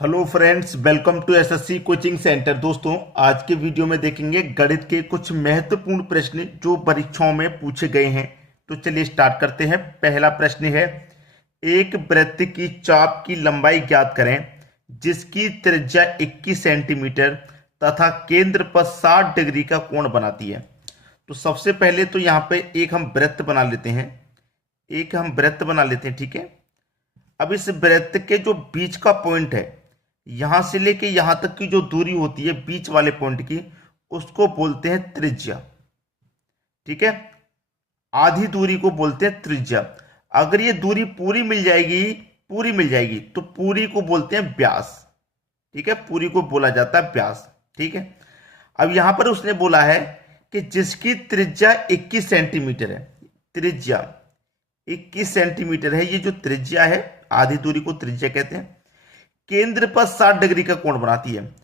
Hello friends, welcome to SSC coaching centre. दोस्तों, आज के वीडियो में देखेंगे गणित के कुछ महत्वपूर्ण प्रश्न जो परीक्षाओं में पूछे गए हैं। तो चलिए स्टार्ट करते हैं। पहला प्रश्न है, एक वृत्त की चाप की लंबाई ज्ञात करें जिसकी त्रिज्या 21 सेंटीमीटर तथा केंद्र पर 60 डिग्री का कोण बनाती है। तो सबसे पहले तो यहाँ पे एक हम वृत्त बना लेते हैं। ठीक है। अब इस वृत्त के जो बीच का पॉइंट है, यहां से लेके यहां तक की जो दूरी होती है बीच वाले पॉइंट की, उसको बोलते हैं त्रिज्या। ठीक है, आधी दूरी को बोलते हैं त्रिज्या। अगर ये दूरी पूरी मिल जाएगी तो पूरी को बोलते हैं व्यास। ठीक है, पूरी को बोला जाता है व्यास। ठीक है, अब यहां पर उसने बोला है कि जिसकी त्रिज्या 21 सेंटीमीटर है, त्रिज्या 21 सेंटीमीटर है, ये जो त्रिज्या है, आधी दूरी को त्रिज्या कहते हैं, केंद्र पर 60 डिग्री का कोण बनाती है।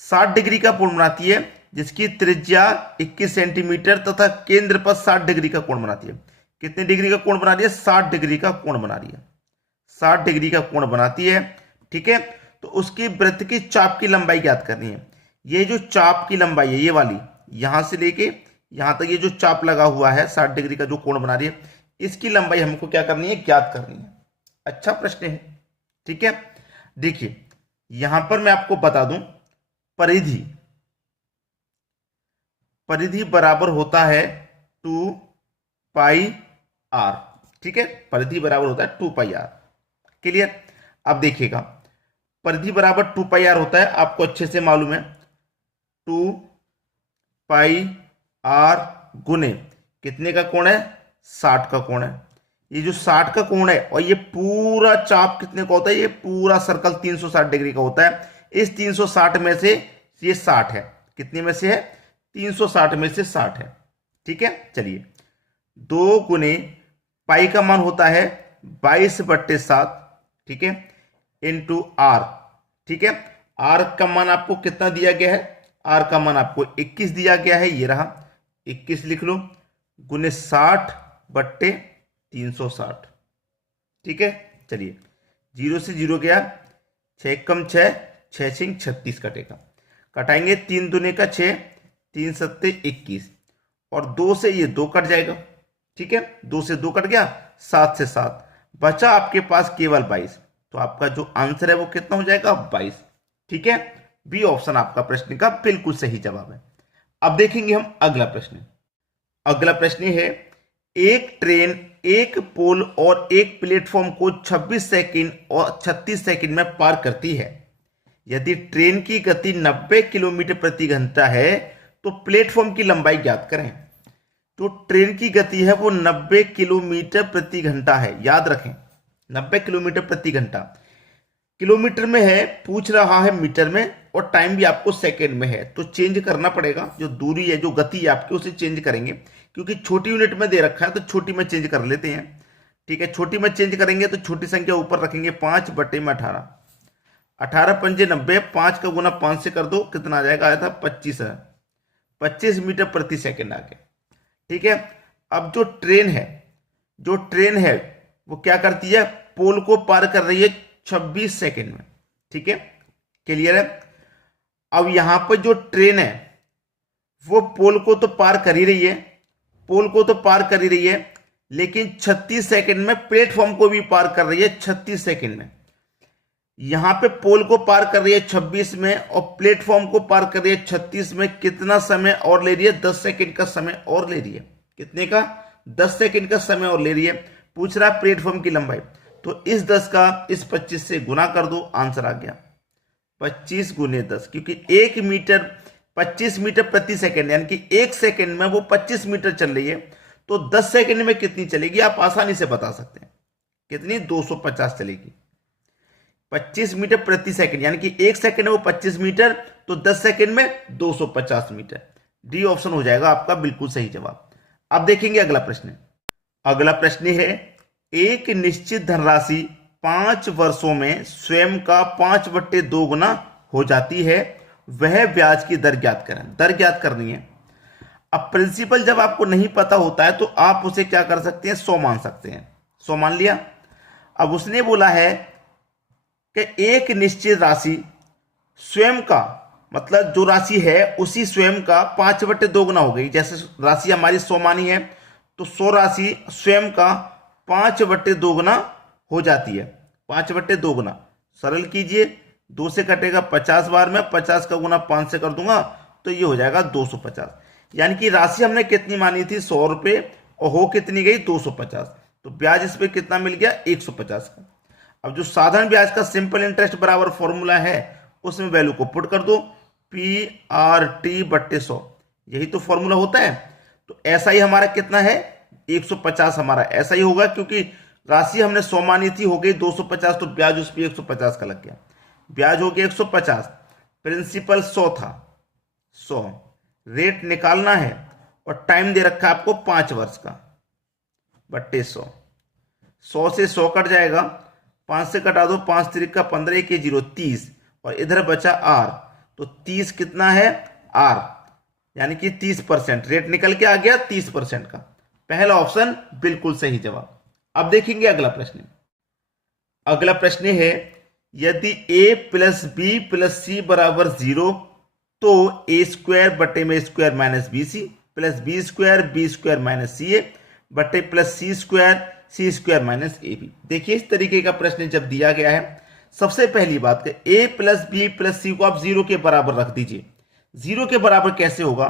60 डिग्री का कोण बनाती है, जिसकी त्रिज्या 21 सेंटीमीटर तथा केंद्र पर 60 डिग्री का कोण बनाती है। कितने डिग्री का कोण बना रही है? 60 डिग्री का कोण बना रही है। 60 डिग्री का कोण बनाती है। ठीक है, तो उसकी वृत्त की चाप की लंबाई ज्ञात करनी है। ये जो चाप की लंबाई है, ये वाली, यहां से लेके यहां तक ये जो चाप लगा हुआ है, 60 डिग्री का जो कोण बना रही है, इसकी लंबाई हमको क्या करनी है? ज्ञात करनी है। अच्छा प्रश्न है। ठीक है, देखिए यहां पर मैं आपको बता दूं, परिधि परिधि बराबर होता है 2 पाई आर। ठीक है, परिधि बराबर होता है 2 पाई आर। क्लियर? अब देखिएगा, परिधि बराबर 2 पाई आर होता है, आपको अच्छे से मालूम है। 2 पाई आर गुने कितने का कोण है? 60 का कोण है। ये जो 60 का कोण है और ये पूरा चाप कितने का होता है? ये पूरा सर्कल 360 डिग्री का होता है। इस 360 में से ये 60 है। कितने में से है? 360 में से 60 है। ठीक है, चलिए 2 गुने पाई का मान होता है 22/7। ठीक है, इंटू आर। ठीक है, आर का मान आपको कितना दिया गया है? आर का मान आपको 21 दिया गया है, ये रहा 21 लिख लो, गुने 60/360। ठीक है, चलिए 0 से 0 गया, 6 कम 6, 6 6 36 कटेगा। कटाएंगे 3 दूने का 6, 3 सत्ते 21, और 2 से ये 2 कट जाएगा। ठीक है, 2 से 2 कट गया, 7 से 7 बचा आपके पास केवल 22। तो आपका जो आंसर है वो कितना हो जाएगा? 22। ठीक है, बी ऑप्शन आपका प्रश्न का बिल्कुल सही जवाब है। अब देखेंगे हम अगला प्रश्न। अगला प्रश्न है, एक ट्रेन एक पोल और एक प्लेटफॉर्म को 26 सेकंड और 36 सेकंड में पार करती है। यदि ट्रेन की गति 90 किलोमीटर प्रति घंटा है तो प्लेटफॉर्म की लंबाई ज्ञात करें। तो ट्रेन की गति है वो 90 किलोमीटर प्रति घंटा है, याद रखें 90 किलोमीटर प्रति घंटा। किलोमीटर में है, पूछ रहा है मीटर में, और टाइम भी आपको सेकंड में है। तो चेंज करना पड़ेगा, जो दूरी है, जो गति है आपकी, उसे चेंज करेंगे, क्योंकि छोटी यूनिट में दे रखा है तो छोटी में चेंज कर लेते हैं। ठीक है, छोटी में चेंज करेंगे तो छोटी संख्या ऊपर रखेंगे, 5/18। 18 पंजे 90, 5 का गुना 5 से कर दो, कितना आ जाएगा? आया था 25 है, 25 मीटर प्रति सेकंड आ गया। ठीक है, अब जो ट्रेन है वो क्या करती है? पोल को पार कर रही है 26 सेकंड में। ठीक है, क्लियर है? अब यहां पर जो ट्रेन है वो पोल को तो पार कर ही रही है, लेकिन 36 सेकंड में प्लेटफॉर्म को भी पार कर रही है। 36 सेकंड में यहां पे पोल को पार कर रही है 26 में और प्लेटफॉर्म को पार कर रही है 36 में। कितना समय और ले रही है? 10 सेकंड का समय और ले रही है। कितने का? 10 सेकंड का समय और ले रही है। पूछ रहा है प्लेटफॉर्म की लंबाई, तो इस 10 का इस 25 से गुना कर दो, आंसर आ गया 25 गुने 10, क्योंकि 1 मीटर 25 मीटर प्रति सेकंड, यानी कि 1 सेकंड में वो 25 मीटर चल रही है। तो 10 सेकंड में कितनी चलेगी? आप आसानी से बता सकते हैं। कितनी? 250 चलेगी। 25 मीटर प्रति सेकंड, यानी कि 1 सेकंड में वो 25 मीटर, तो 10 सेकंड में 250 मीटर। डी ऑप्शन हो जाएगा आपका बिल्कुल सही जवाब। अब देखेंगे अगला प्रश्न। अगला प्रश्न है, एक निश्चित धनराशि 5 वर्षों में स्वयं का 5/2 गुना हो जाती है, वह ब्याज की दर ज्ञात करें। दर ज्ञात करनी है। अब प्रिंसिपल जब आपको नहीं पता होता है तो आप उसे क्या कर सकते हैं? 100 मान सकते हैं। 100 मान लिया। अब उसने बोला है कि एक निश्चित राशि स्वयं का, मतलब जो राशि है उसी स्वयं का 5/2 गुना हो गई। जैसे राशि हमारी 100 मानी है तो 100 राशि स्वयं का 5/2 गुना हो जाती है। 5/2 गुना, सरल कीजिए, 2 से कटेगा 50 बार में, 50 का गुना 5 से कर दूंगा तो ये हो जाएगा 250। यानी कि राशि हमने कितनी मानी थी 100 रुपये और हो कितनी गई 250, तो ब्याज इस पे कितना मिल गया 150 का। अब जो साधारण ब्याज का सिंपल इंटरेस्ट बराबर फॉर्मूला है उसमें वैल्यू को पुट कर दो, PRT/100, यही तो फॉर्मूला होता है। तो ऐसा ही हमारा कितना है 150 हमारा ऐसा ही होगा, क्योंकि राशि हमने 100 मानी थी, हो गई 250, तो ब्याज उस पर 150 का लग गया, ब्याज हो गया 150। प्रिंसिपल 100 था, 100 रेट निकालना है और टाइम दे रखा है आपको 5 वर्ष का, बट्टे 100। 100 से 100 कट जाएगा, 5 से कटा दो, 5 3 का 15, 1 0 30, और इधर बचा R, तो 30 कितना है R, यानी कि 30%, रेट निकल के आ गया 30% का। पहला ऑप्शन बिल्कुल सही जवाब। अब देखेंगे अगला प्रश्न। अगला प्रश्न है, यदि A + B + C बराबर 0 तो A² बटे में square minus BC plus B² minus CA बटे प्लस C² माइनस AB। देखिए इस तरीके का प्रश्न जब दिया गया है, सबसे पहली बात कि A + B + C को आप 0 के बराबर रख दीजिए। 0 के बराबर कैसे होगा,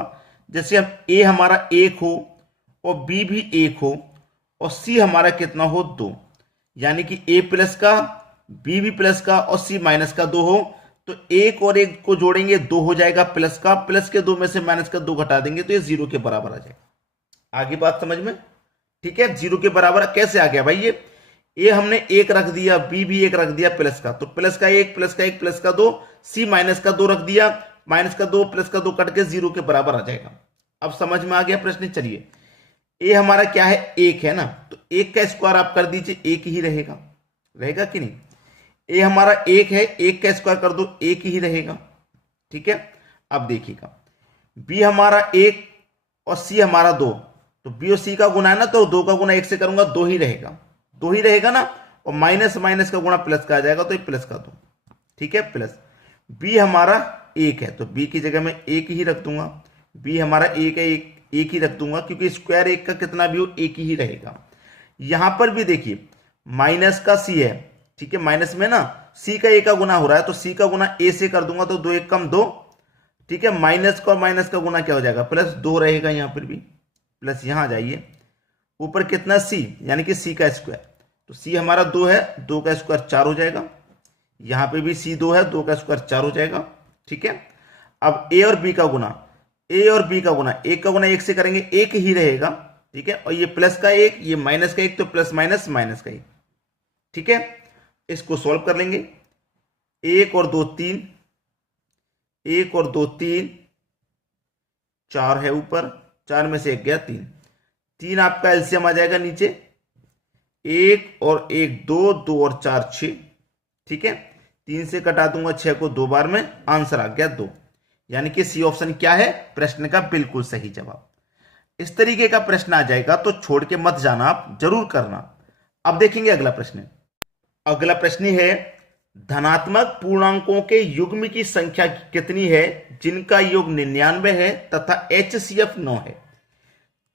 जैसे हम A हमारा 1 हो और B भी 1 हो और C हमारा कितना हो 2, यानी कि A प्लस का, B भी प्लस का और C माइनस का 2 हो, तो 1 और 1 को जोड़ेंगे 2 हो जाएगा प्लस का, प्लस के 2 में से माइनस का 2 घटा देंगे तो ये 0 के बराबर आ जाएगा। आगे बात समझ में, ठीक है। 0 के बराबर कैसे आ गया भाई, ये हमने 1 रख दिया, B भी 1 रख दिया प्लस का, तो प्लस का 1 प्लस का 1 प्लस का 2, C माइनस का 2 रख दिया, माइनस का 2 प्लस का 2 कट के 0 के बराबर आ जाएगा। अब समझ में आ गया प्रश्न। चलिए ए हमारा क्या है 1 है ना, तो 1 का स्क्वायर आप कर दीजिए, 1 ही रहेगा, रहेगा कि नहीं। ए हमारा 1 है, 1 का स्क्वायर कर दो 1 ही रहेगा, ठीक है। अब देखिएगा बी हमारा 1 और सी हमारा 2, तो बी और सी का गुना है ना, तो 2 का गुना 1 से करूंगा 2 ही रहेगा, 2 ही रहेगा ना, और माइनस माइनस का गुना प्लस का आ जाएगा, तो ये प्लस का 2, ठीक है। प्लस बी हमारा 1 है तो बी की जगह में 1 ही रख दूंगा, बी हमारा 1 है, 1 ही रख दूंगा, क्योंकि स्क्वायर 1 का कितना भी हो 1 ही रहेगा। यहां पर भी देखिए माइनस का सी है, ठीक है, माइनस में ना सी का ए का गुना हो रहा है, तो सी का गुना ए से कर दूंगा, तो 2 1 कम 2, ठीक है। माइनस का और माइनस का गुना क्या हो जाएगा, प्लस 2 रहेगा, यहां पर भी प्लस, यहां आ जाइए ऊपर कितना सी, यानी कि सी का स्क्वायर, तो सी हमारा 2 है, 2 का स्क्वायर 4 हो जाएगा, यहां पे भी सी 2 है, 2 का स्क्वायर 4 हो जाएगा, ठीक है। अब ए और बी का गुना, ए और बी का गुना, 1 का गुना 1 से करेंगे 1 ही रहेगा, ठीक है, और ये प्लस का 1, ये माइनस का 1, तो प्लस माइनस माइनस का 1, ठीक है। इसको सॉल्व कर लेंगे, 1 और 2 3, 1 और 2 3, 4 है ऊपर, 4 में से 1 गया 3, 3 आपका एलसीएम आ जाएगा नीचे, 1 और 1 2, 2 और 4 6, ठीक है। 3 से कटा दूंगा 6 को 2 बार में, आंसर आ गया 2, यानी कि सी ऑप्शन क्या है प्रश्न का बिल्कुल सही जवाब। इस तरीके का प्रश्न आ जाएगा तो छोड़ के मत जाना, आप जरूर करना। अब देखेंगे अगला प्रश्न। अगला प्रश्न है, धनात्मक पूर्णांकों के युग्म की संख्या कितनी है जिनका योग 99 है तथा HCF 9 है।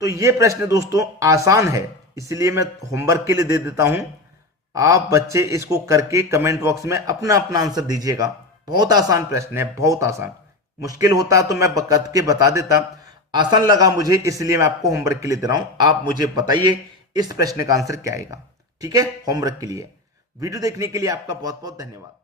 तो यह प्रश्न दोस्तों आसान है, इसलिए मैं होमवर्क के लिए दे देता हूं, आप बच्चे इसको करके कमेंट बॉक्स में अपना अपना आंसर दीजिएगा। बहुत आसान प्रश्न है, बहुत आसान, मुश्किल होता तो मैं कद के बता देता, आसान लगा मुझे इसलिए मैं आपको होमवर्क के लिए दे रहा हूं। आप मुझे बताइए इस प्रश्न का आंसर क्या आएगा, ठीक है, होमवर्क के लिए। वीडियो देखने के लिए आपका बहुत बहुत धन्यवाद।